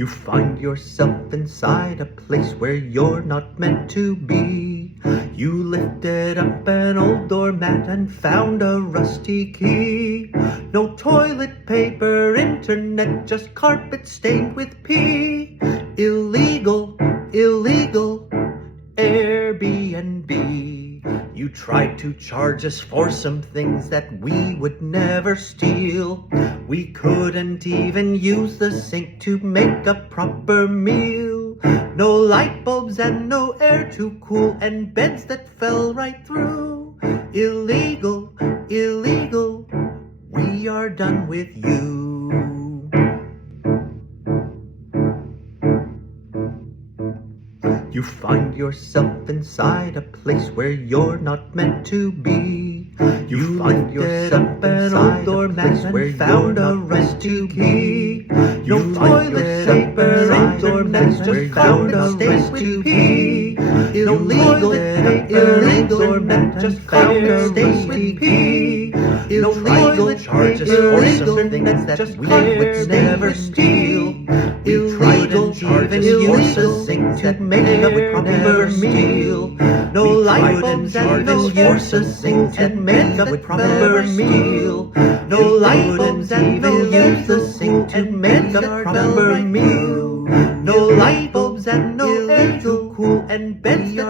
You find yourself inside a place where you're not meant to be. You lifted up an old doormat and found a rusty key. No toilet paper, internet, just carpet stained with pee. Illegal, illegal, Air BnB. You tried to charge us for some things that we would never steal. We couldn't even use the sink to make a proper meal. No light bulbs and no air to cool, and beds that fell right through. Illegal, illegal, we are done with you. You find yourself inside a place where you're not meant to be. You find yourself an old doormat where found a rusty key. No toilet paper, internet, just found a rusty key. Illegal, illegal, doormat, just found a rusty key. Illegal charges for something that we would never steal. Illegal even use a sink that make up a proper meal. No light bulbs and no use a sink that make up a proper meal. No light bulbs and no use a sink to make up a proper meal. No light bulbs and no air to cool, and beds that